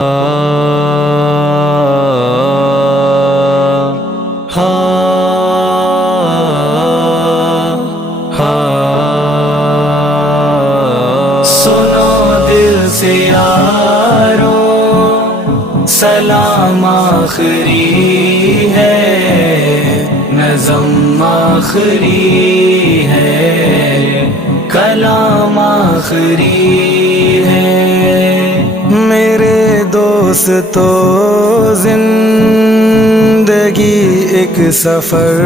سنو دل سے یارو سلام آخری ہے، نظم آخری ہے، کلام آخری ہے۔ میرے دوستو زندگی ایک سفر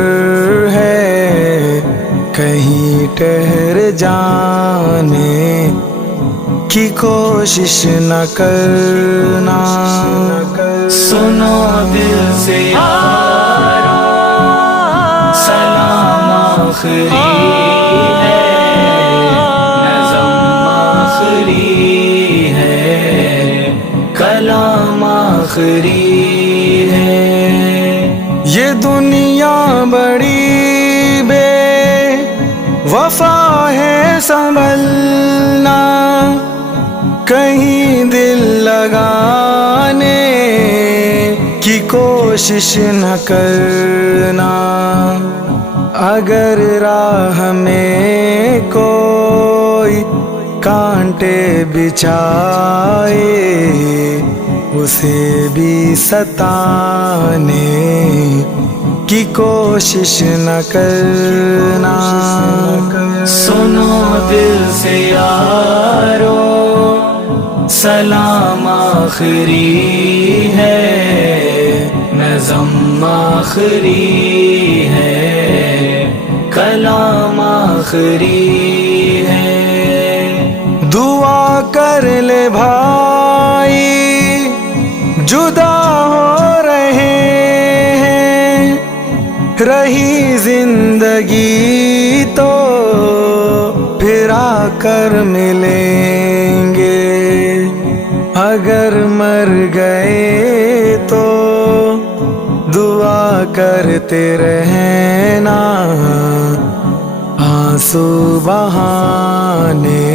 ہے، کہیں ٹھہر جانے کی کوشش نہ کرنا۔ سنو دل سے یارو سلام آخری ہے، نظم آخری ہے، کلام آخری ہے۔ یہ دنیا بڑی بے وفا ہے، سنبھلنا کہیں دل لگانے کی کوشش نہ کرنا۔ اگر راہ میں کوئی کانٹے بچھائے، اسے بھی ستانے کی کوشش نہ کرنا۔ سنو دل سے یارو سلام آخری ہے، نظم آخری ہے، کلام آخری ہے۔ دعا کر لے بھائی جدا ہو رہے ہیں، رہی زندگی تو پھر آ کر ملیں گے۔ اگر مر گئے تو دعا کرتے رہنا، آنسو بہانے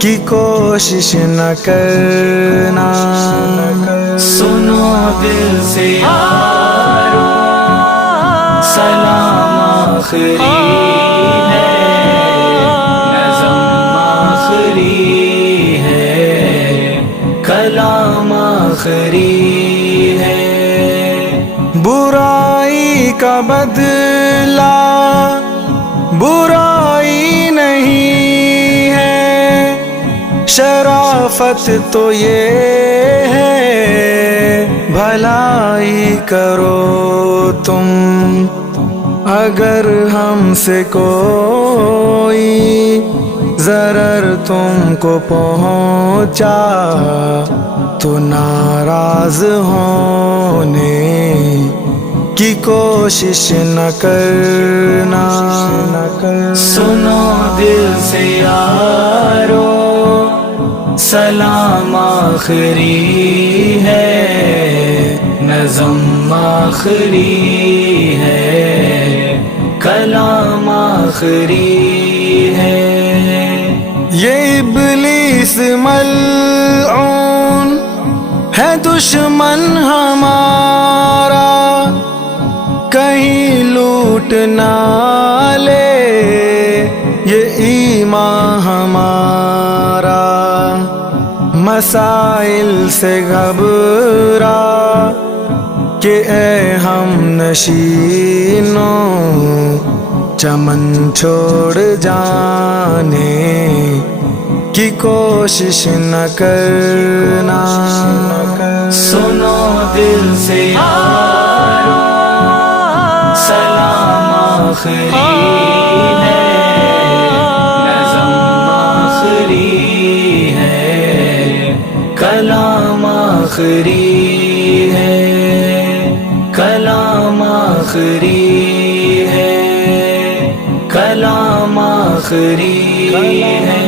کی کوشش نہ کرنا۔ سنو دل سے یارو سلام آخری ہے، نظم آخری ہے، کلام آخری ہے۔ برائی کا بدلہ برائی نہیں ہے، شرافت تو یہ ہے بھلائی کرو تم۔ اگر ہم سے کوئی ضرر تم کو پہنچا تو ناراض ہونے کی کوشش نہ کرنا۔ سنو دل سے یارو سلام آخری ہے، نظم آخری ہے، کلام آخری ہے۔ یہ ابلیس ملعون ہے دشمن ہمارا، کہیں لوٹ نہ لے یہ ایمان ہمارا۔ مسائل سے گھبرا کہ اے ہم نشینوں، چمن چھوڑ جانے کی کوشش نہ کرنا۔ سنو دل سے یارو سلام آخری ہے، نظم آخری ہے، کلام آخری ہے، کلام آخری ہے، کلام آخری ہے۔